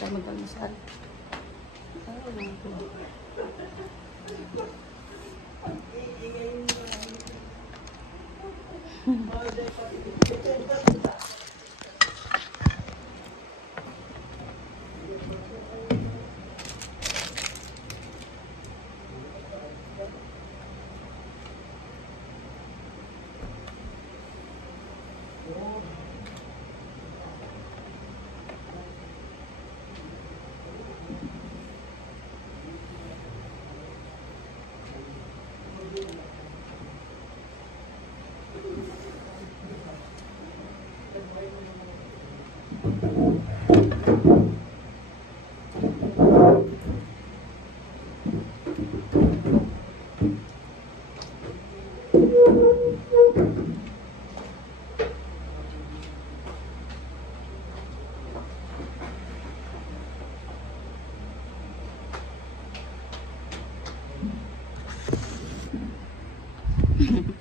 tayo mag-almusal.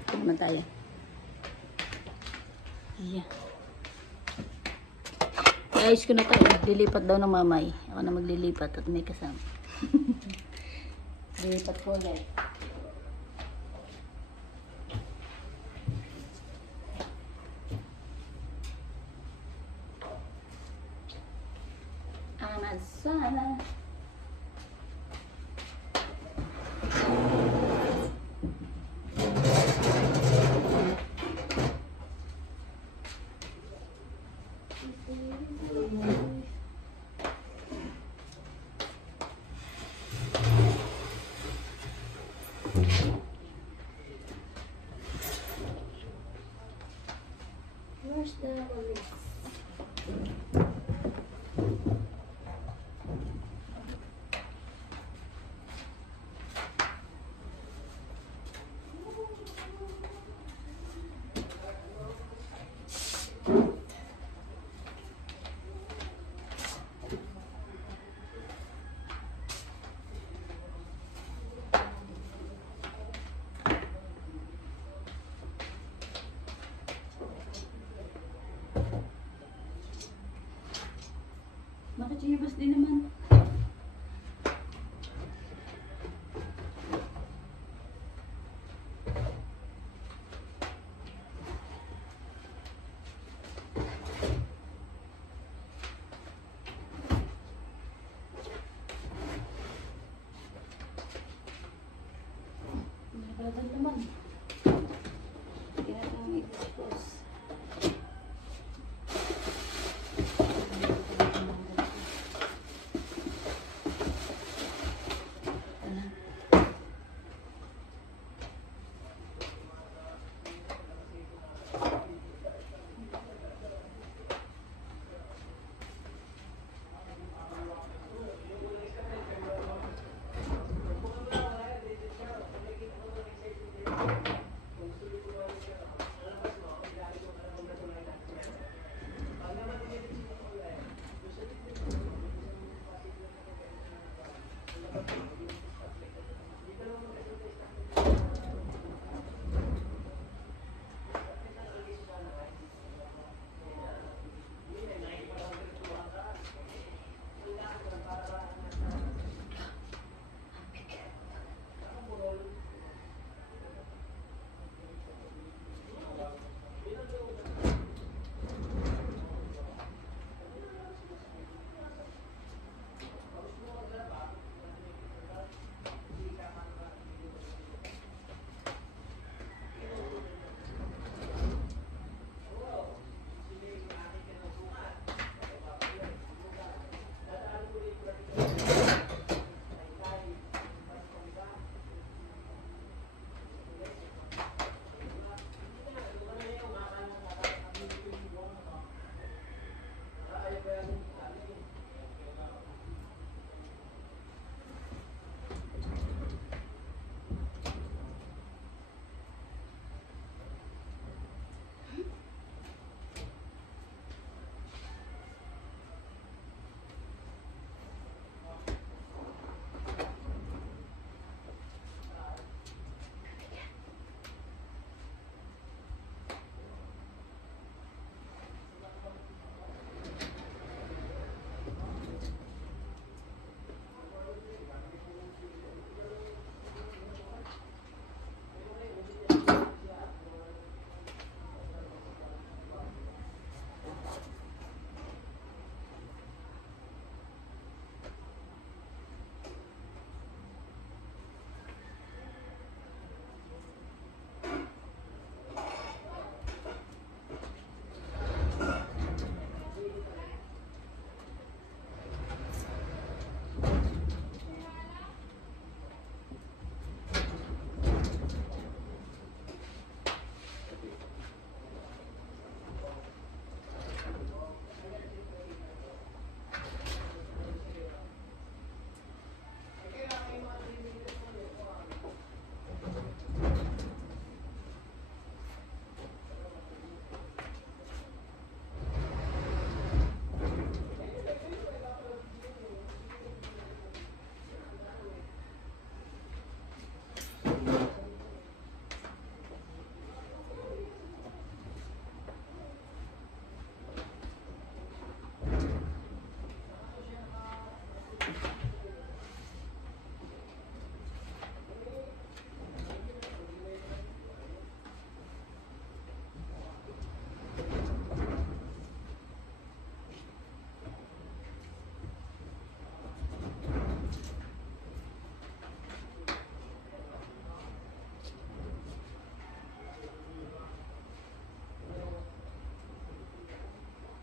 Ito naman tayo. Yeah. Ayos ko na to. Lilipat daw ng mamay. Ako na maglilipat at may kasama. Lilipat ko ulit. Amasala. Where's the orange? Nakachibas din naman. Nakaladan naman. Kaya lang i-dispose.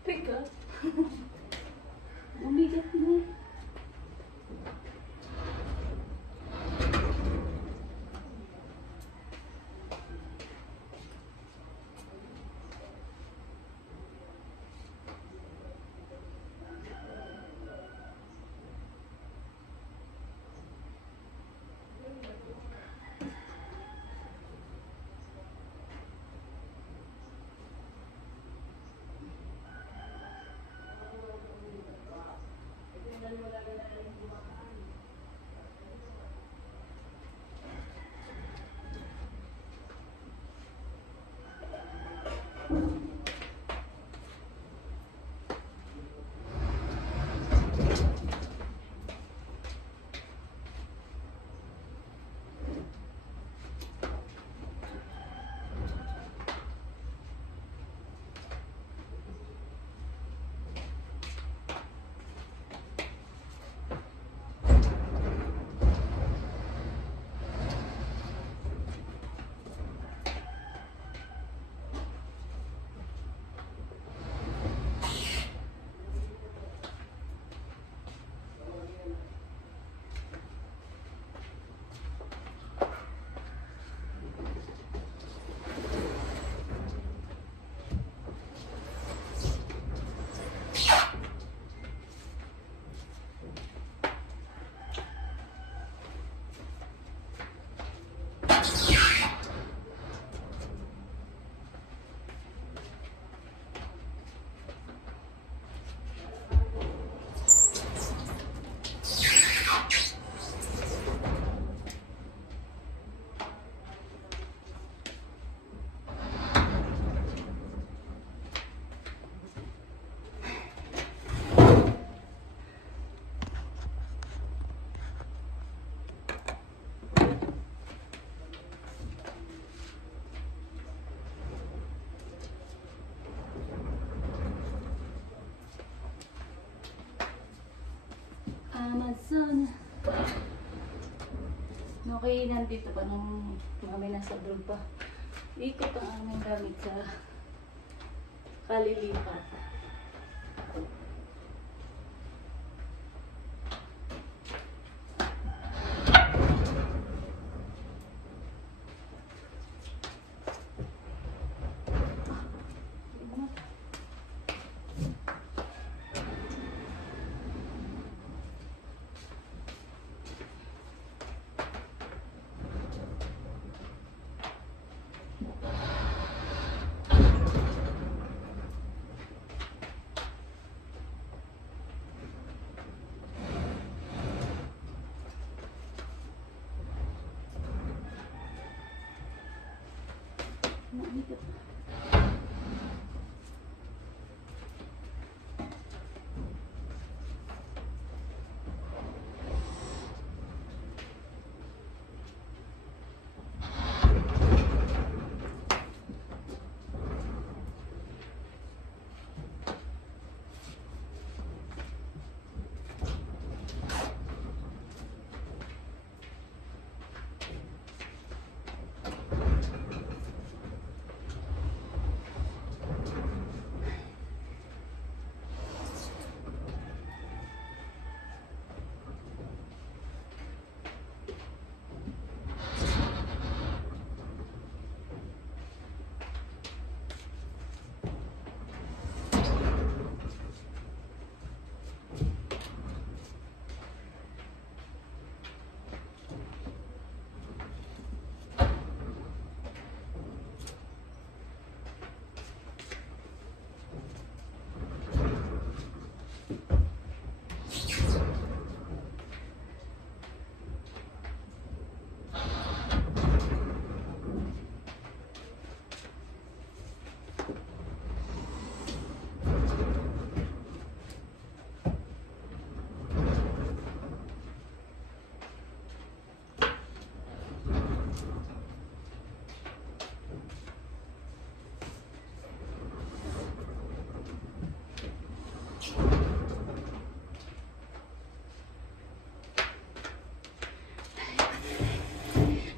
Teka. Umigat na. Amazon. Okay, nandito pa nung kami nasa doon pa. Ikot ang aming gamit sa kalilipat.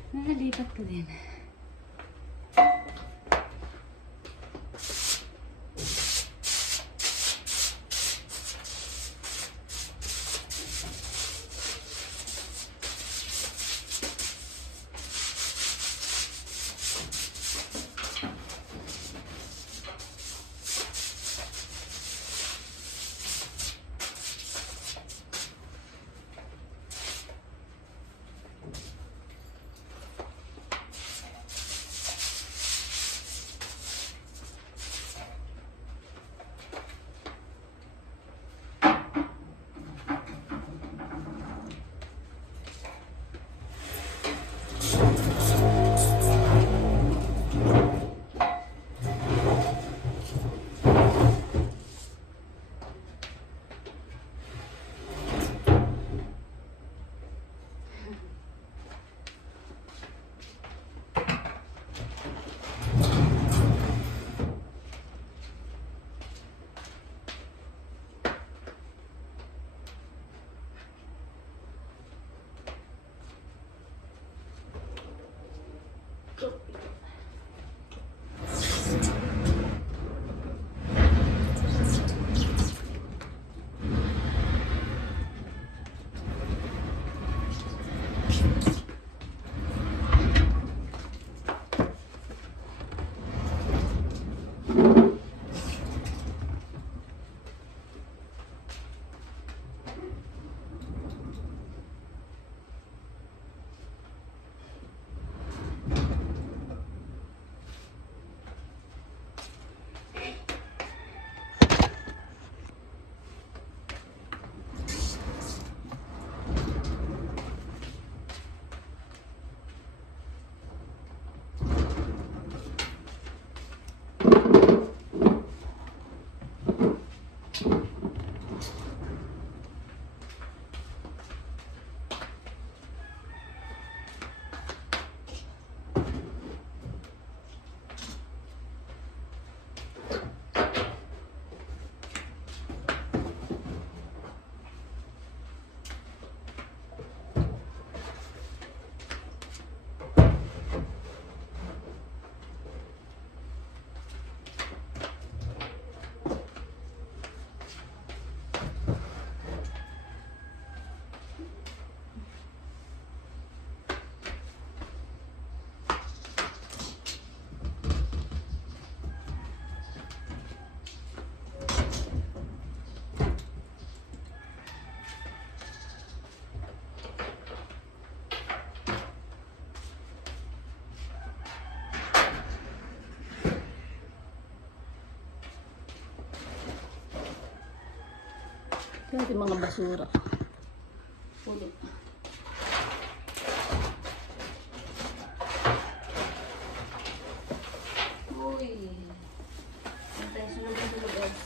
Nakalipat ko din. Ito yung mga basura. Pulo. Uy. Antay, sulog guys.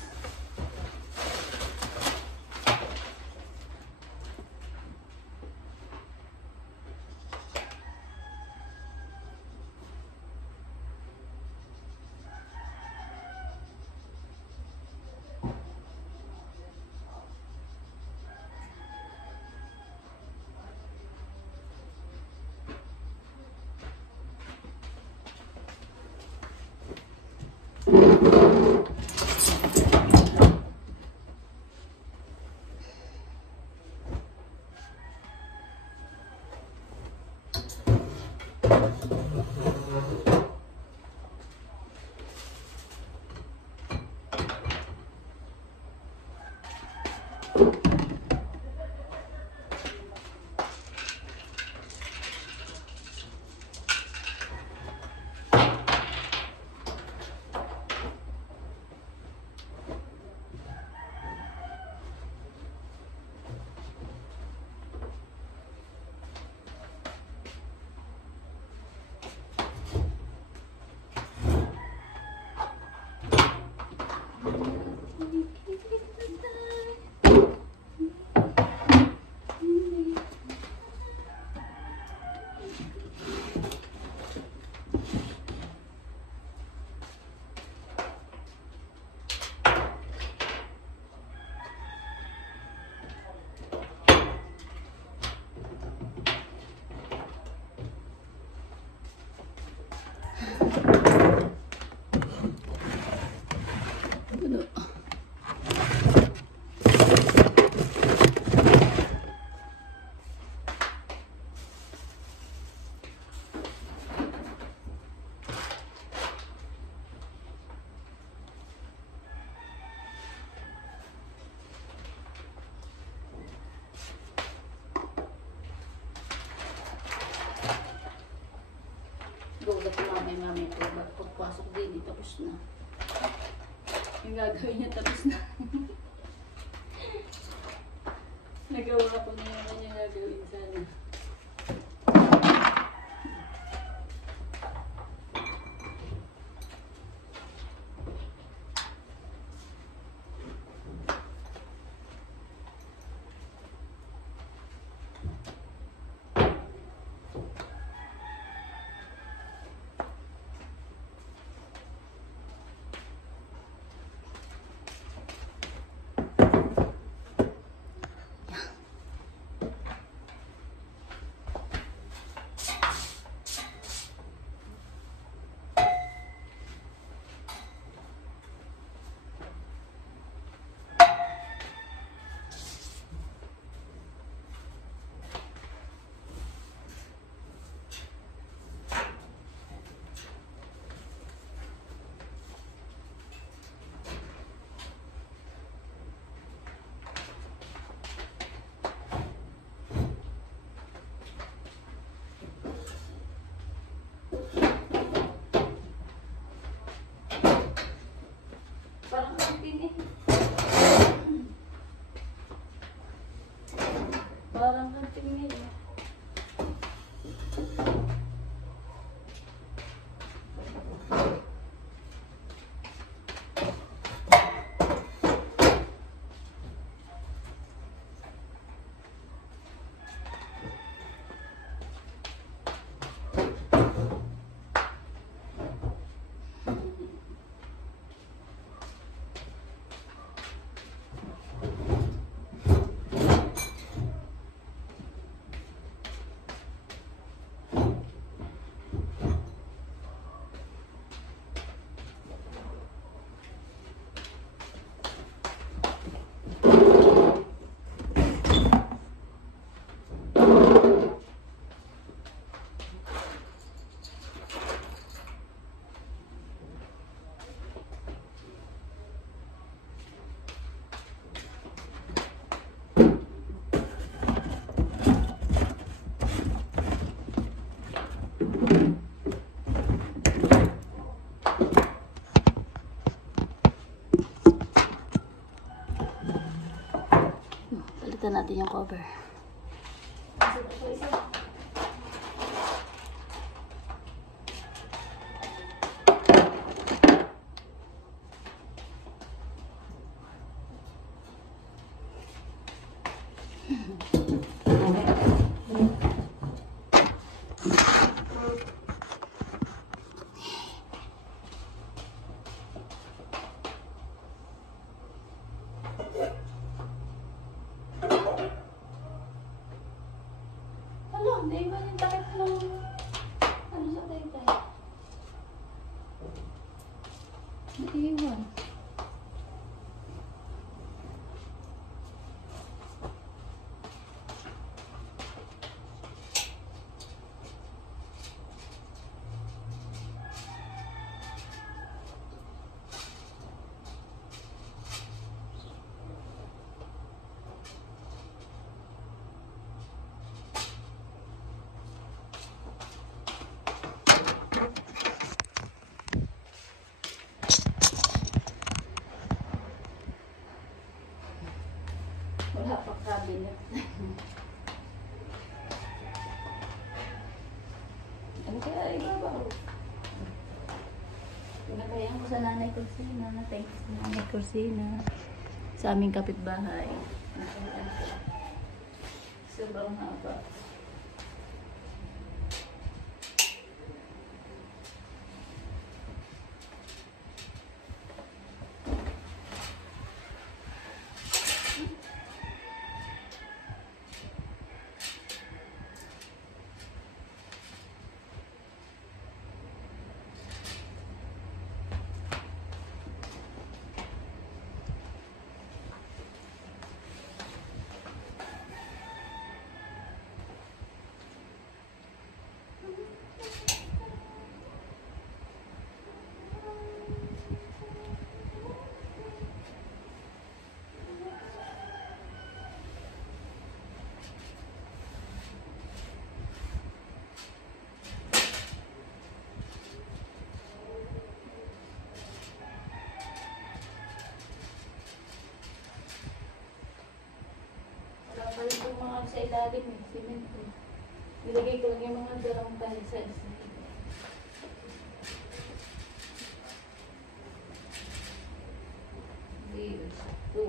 Gulat ko mami ito. Pagpasok din, tapos na. Yung gagawin niya, tapos na. Nagawa ko na yung kanyang gagawin sana. Palitan natin yung cover. Hindi ba yung takip ng ano sa taytay? Naiiwan. Wala pa cabinet. Ano kaya ibabaw? Pinagayan ko sa nanay Kursina. Thank you sa nanay Kursina. Sa aming kapitbahay. Sobrang haba. Balik yung mga sa ilalim eh, simento. Nilagay ko lang yung mga darang tayo sa isa. Ito.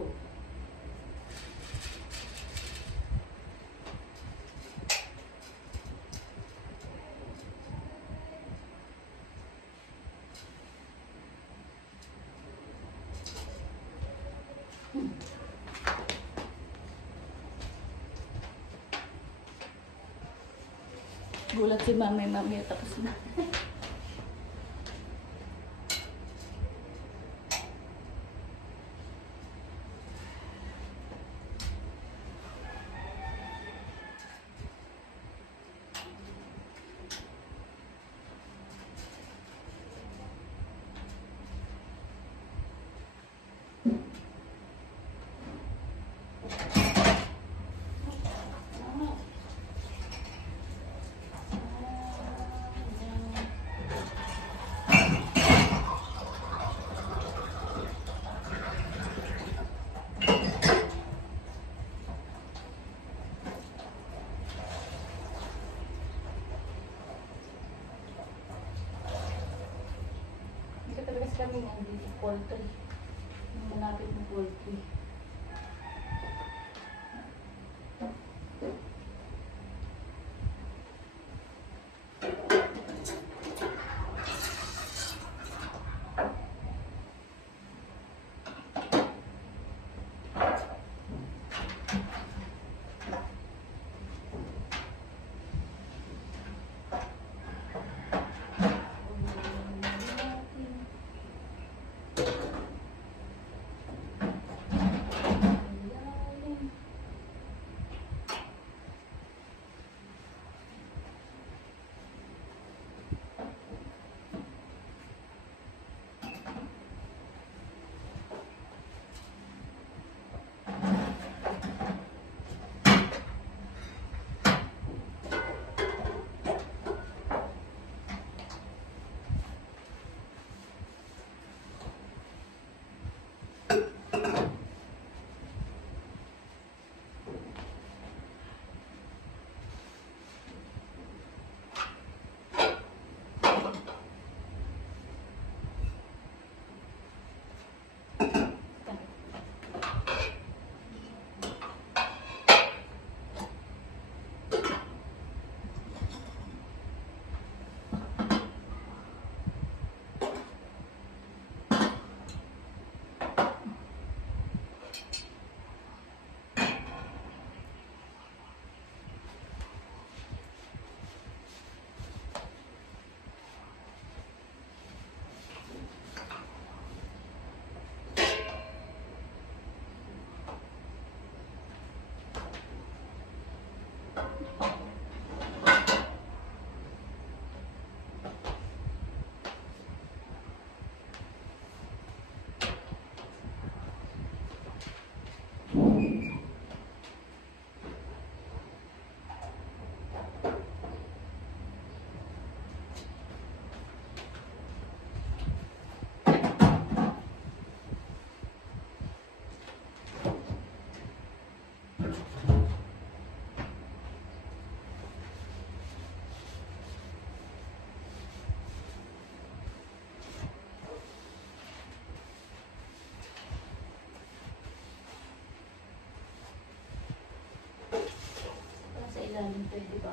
Gulat si mami tapos na. Kami nandito poultry. Malapit na poultry.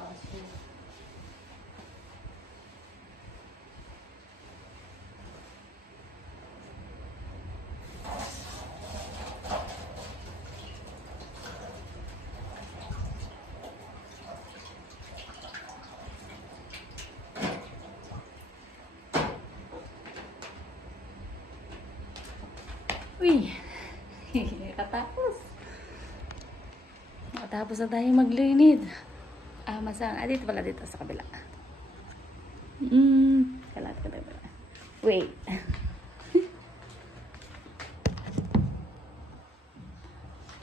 baso. Uy! Katapos. Matapos na tayo maglinid. Masang. Dito pala dito sa kabila. Kalat ka tayo pala. Wait.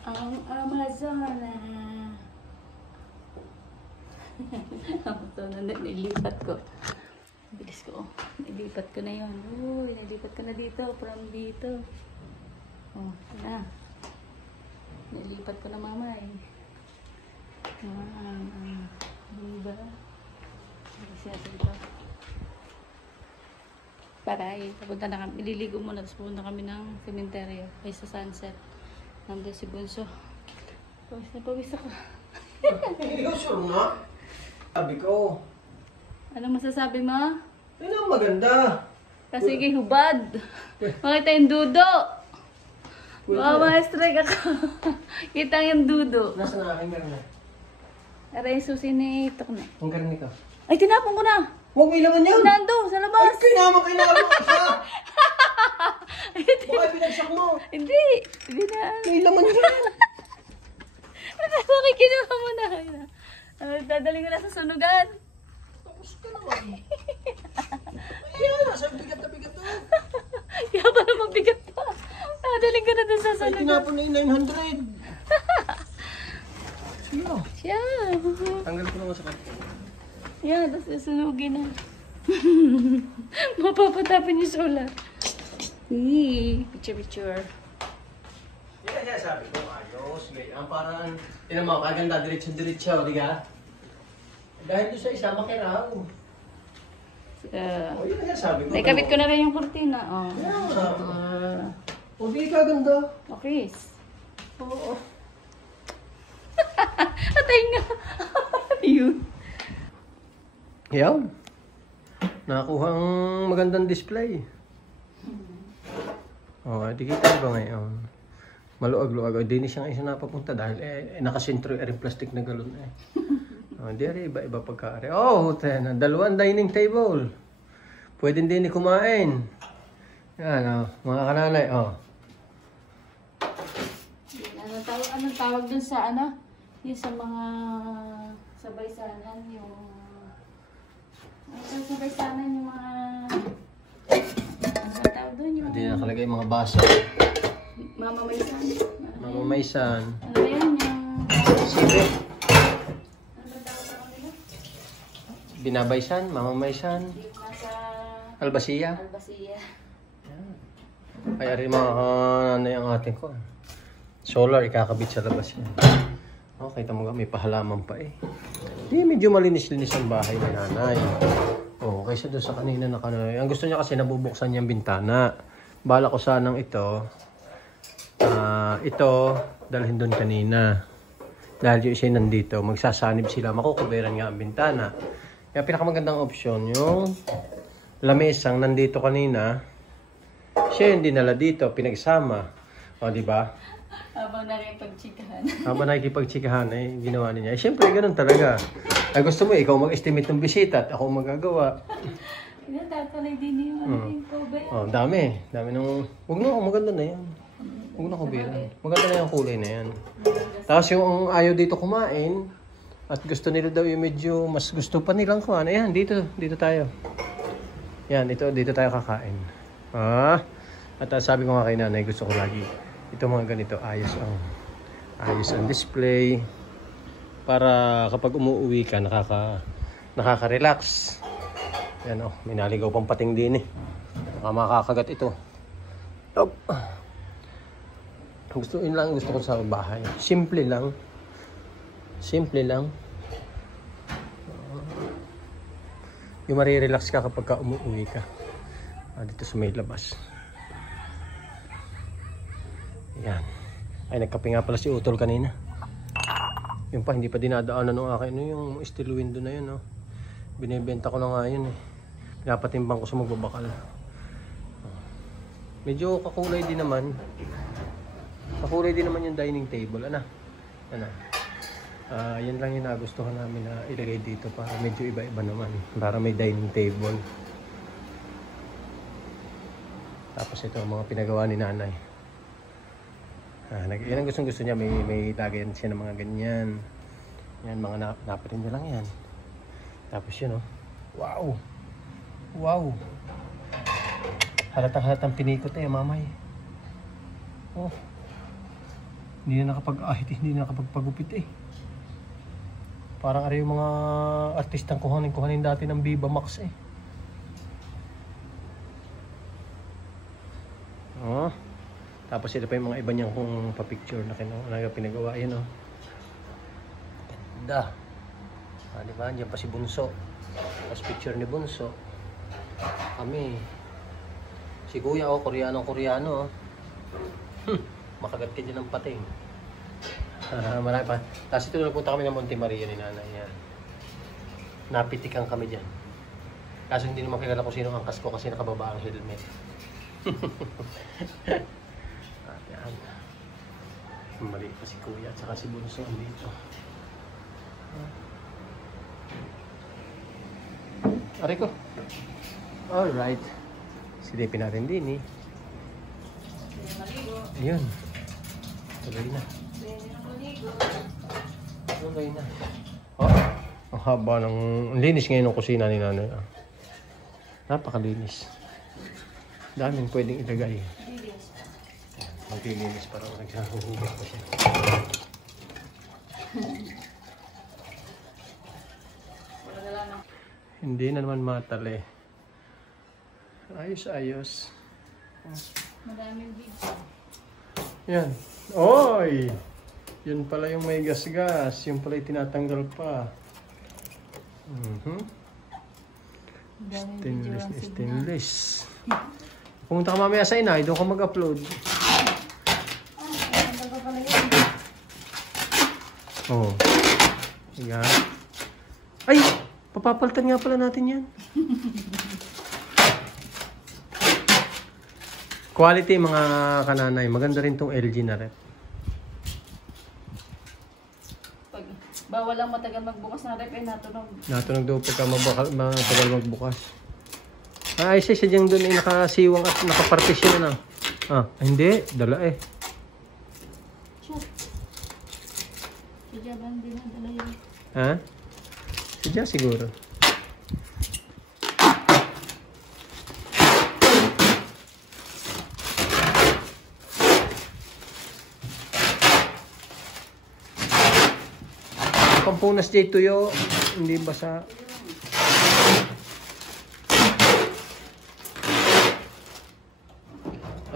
Ang Amazona. Amazona na nilipat ko. Bilis ko. Nilipat ko na yun. Uy, nilipat ko na dito. From dito. Oh, na. Nilipat ko na mama eh. Diba? Siya dito. Paray. Papunta na kami. Ililigo muna. Tapos pupunta kami ng sementeryo. Ay sa sunset. Nandun si Bunso. Pawis na pawis ako. Hindi ko sure na. Sabi ko. Anong masasabi mo? Yun ang maganda. Kasi hubad. Makita yung dudo. Ma-strike ako. Kita yung dudo. Nasaan na aking garni? Aray, susi ni Tok na. Ang garni ka. Ay, tinapon ko na. Huwag may laman yan. Nando, sa Ay, labas. kailangan ka. Baka pinagsak mo. Hindi. Hindi na. May laman yan. Okay, kinuha mo na. Dadali ko na sa sunugan. Tapos ka naman. Ayan, nasa bigat na bigat na. Kaya pa naman bigat pa. Dadali ko na dun sa Ay, sunugan. tinapon na yung 900. Sige na. Siya. Tanggal ko naman sa kanto. Yan, tapos susunugin na. Mapapatapin yung solar. Picture. Yan kaya sabi ko, ayos. Ang parang, tinan mo, kaganda, diretso-diretso, di ka? Dahil doon sa isa, makiraw. O, yun kaya sabi ko. Naikabit ko na rin yung kurtina. Oh. Yeah. O, di kaganda. Okay. Oo. Atay nga. Yun. Yan. Nakakuha ang magandang display. Di kita ba ngayon? Maluag-luag. Di ni siya ngayon napapunta dahil nakasentro yung plastic na galon eh. Di rin iba-iba pagkaari. Dalawang dining table. Pwede din ni kumain. Yan, mga kananay. Anong tawag dun sa ano? Yung sa mga sabay-sanan, yung sabay-sanan yung mga tawag dun yung Hindi nakalagay yung mga baso. mamamaysan. Mamamaysan. Ano ba yan? Yung Sibe. ano ba tawag nila? Binabaysan, mamamaysan. Nasa Albasiya. Albasiya. Kaya rin mga ang ating ko. Solar, ikakabit sa labas yan. Kita mo nga, may pahalaman pa eh. Di, medyo malinis-linis ang bahay ni nanay. Kaysa doon sa kanina na kanay. Ang gusto niya kasi nabubuksan niyang bintana. Bala ko sanang ito. Ito, dalhin doon kanina. Dahil yung isa nandito, magsasanib sila. Makukuberan nga ang bintana. Kaya pinakamagandang opsyon, yung lamesang nandito kanina, siya yung dinala dito, pinagsama. Di ba? Habang nakipagchikahan. Habang nakikipagchikahan, ginawa niya. Siyempre, ganun talaga. Gusto mo, ikaw mag-estimate ng bisita at ako magagawa. Yan, tatalay din yung yung cover. Dami. Dami nung... Huwag na, maganda na yan. Huwag na kubiran. Maganda na yung kulay na yan. Tapos yung ayaw dito kumain, at gusto nila daw yung medyo mas gusto pa nilang kumain. Ayan, dito tayo. Yan, dito tayo kakain. At sabi ko nga kay nanay, gusto ko lagi ito mga ganito, ayos ang display para kapag umuwi ka nakaka-relax. Yan may naligaw pang pating din baka makakagat ito. Gusto ko sa bahay, simple lang yung marirelax ka kapag umuwi ka dito sa may labas. Yan. Ay, nagkape nga pala si Utol kanina. Yung pa, hindi pa dinadaanan ng akin. Ano yung steel window na yun, no? Binibenta ko na nga yun, eh. Pinapatimbang ko sa magbabakal. Medyo kakulay din naman. Kakulay din naman yung dining table. Ano? Yan lang yung nagustuhan namin na ilagay dito para medyo iba-iba naman. Para may dining table. Tapos ito ang mga pinagawa ni nanay. Yan ang gusto niya. May lagayan siya ng mga ganyan. Yan, mga napitin niya lang yan. Tapos yun, oh. Wow! Wow! Halatang pinikot mamay. Oh. Hindi na nakapagpagupit Parang ari yung mga artistang kuhanin dati ng Viva Max Oh. Tapos ito pa yung mga iba niyang kung pa-picture na pinagawa yan, oh. Ganda. Diba? Diyan pa si Bunso. Tapos picture ni Bunso. Kami. Si Kuya, oh, Koreano, oh. Makagat ka dyan ng pating. Marami pa. Tapos ito nagpunta kami ng Monte Maria ni nanay. Yan. Napitikan kami dyan. Kaso hindi naman kilala kung sino ang angkas ko kasi nakababa ang helmet. Yan. Mali pa si Kuya at saka si Bunso dito. Aray ko. Alright. Silipin natin din Ayun. Tuloy na. Oh, ang haba ng linis ngayon ng kusina ni nanay. Napakalinis. Daming pwedeng ilagay. Maglilinis parang nagsahuhugas pa siya. Hindi na naman matali. Ayos. Maraming video. Yan. Oy! Yun pala yung may gas-gas. Yung pala yung tinatanggal pa. Stainless. Pumunta ka mamaya sa inay, doon ka mag-upload. Oh. Yan. Ay! Papapaltan nga pala natin yan. Quality mga kananay. Maganda rin tong LG na rep. Bawal lang matagal magbukas ng rep natunog. Natunog daw pagka matagal magbukas. Ay, siya dyan doon ay nakasiwang at nakapartisyon na. Hindi. Dala Sure. Sige ba hindi na dala yun? Sige siguro. Pampunas dyan tuyo, hindi basa.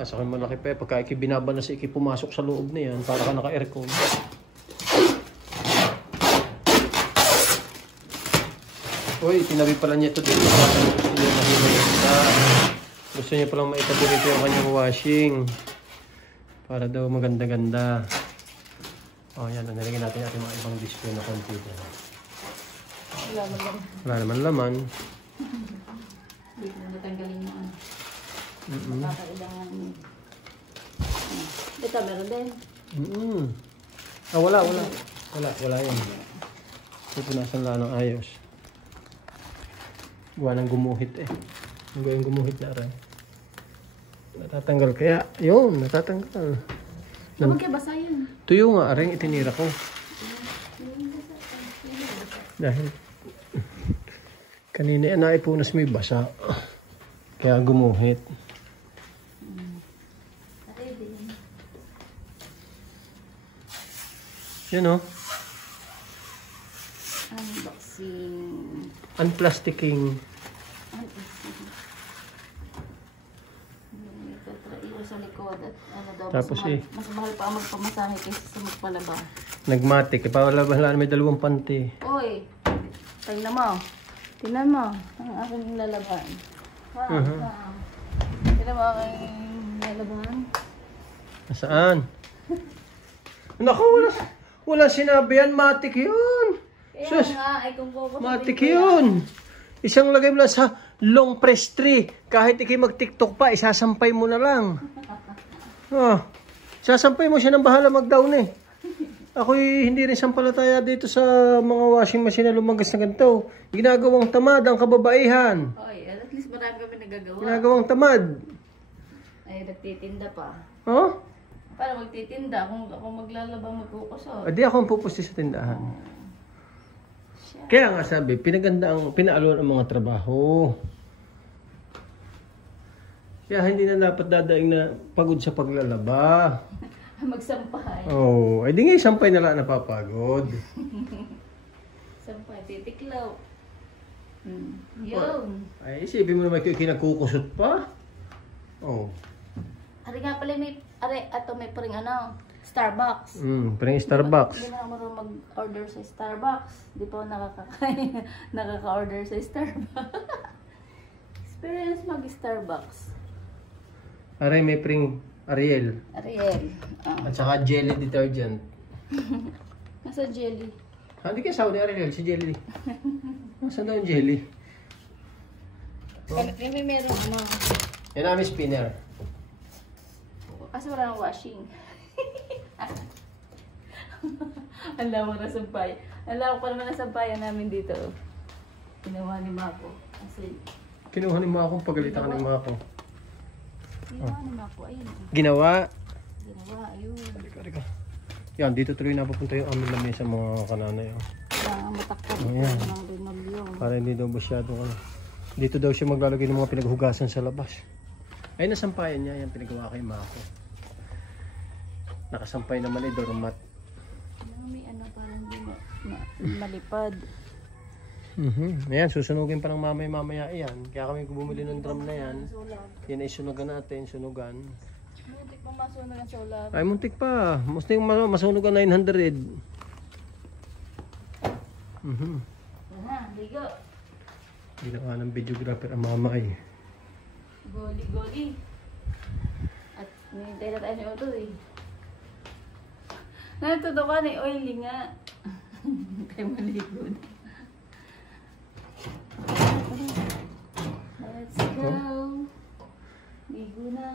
Sa akin malaki pa pagka ikibinaba na si Iki pumasok sa loob na yan, para ka naka-aircon. Uy, tinabi pala niya ito dito. Gusto niya palang maitabi rito yung kanyang washing. Para daw maganda-ganda. Yan. Nalagyan natin ating mga ibang display na konti dyan. Wala naman laman. Hindi ko natanggalin mo. Makakailangan mo. Ito, meron din. Wala yun. Pupunasan lang ng ayos. Gawa ng gumuhit Ang gawin gumuhit na rin. Natatanggal kaya. Yun, natatanggal. Huwag kaya basa yun. Tuyo nga, aring itinira ko. Dahil kanina naipunas may basa. Kaya gumuhit. Yan Unboxing. Unplasticking. Sa likod at daw, Tapos mas mahal pa ang magpamasahe kaysa sa magpalaba. Nagmatic. Ipawala may 2 panty. Uy, tingnan mo ang aking lalaban. Wow. Tingnan mo aking lalaban. Nasaan? Naku, Wala sinabi yan, matik yun. Kaya Sus, nga, ay kung kukusutin matik ko yan. yun. Isang lagay mo lang sa long press tree. Kahit ikay mag-tiktok pa, isasampay mo na lang. Sasampay mo siya ng bahala mag-down eh. Ako'y hindi rin sampalataya dito sa mga washing machine na lumagas na ganito. Ginagawang tamad ang kababaihan. Oy, at least marami kami nagagawa. Ginagawang tamad. Ay, nagtitinda pa. Oh? Para magtitinda, kung ako maglalaba, magkukusot. Di ako ang pupusti sa tindahan. Kaya nga sabi, pinaaluan ang mga trabaho. Kaya hindi na dapat dadaing na pagod sa paglalaba. Magsampay. Oh, ay di nga sampay na lang napapagod. Sampay, titiklaw. Yun. Ay, isipin mo naman kinagkukusot pa. Oh. Ari nga pala may paring Starbucks. Parang Starbucks. Hindi na ako marunong mag-order sa Starbucks. Di pa ako nakaka-order sa Starbucks. Experience mag-Starbucks. Aray, may pring Ariel. Ariel. At saka jelly detergent. Nasa jelly. Hindi kayo sawa ni Ariel, si jelly. Nasaan daw yung jelly? May meron Yan namin spinner. Kasi wala nang washing. Ang lawak na sampay. Ang lawak pa naman na sampayan namin dito. Ginawa ni Mako. Kinuha ni Mako, pagalitan ka ni Mako. Ginawa ni Mako, ayun. Ginawa. Ayun. Halika. Yan, dito tuloy napupunta yung aming lamesa mga kananay. Kailangan matakpan Oh, ito yan. ng rinobyo. Para hindi daw masyado Dito daw siya maglalagay ng mga pinaghugasan sa labas. Ay, nasampayan niya. Yan, pinagawa kay Mako. Nakasampay naman ay doormat. May parang hindi malipad. Ayan, susunugin pa ng mamaya yan. Kaya kami bumili ng drum na yan. Yan ay sunugan natin, sunugan. Muntik pa masunog ang solar. Ay, muntik pa. Muntik masunog ang 900. Ligo. Ginawa ng videographer ang mamay. Goli. At nihintay na tayo ni Otto eh. Natuto ka na oily nga. Tayo maligo. Let's go. Ligo na.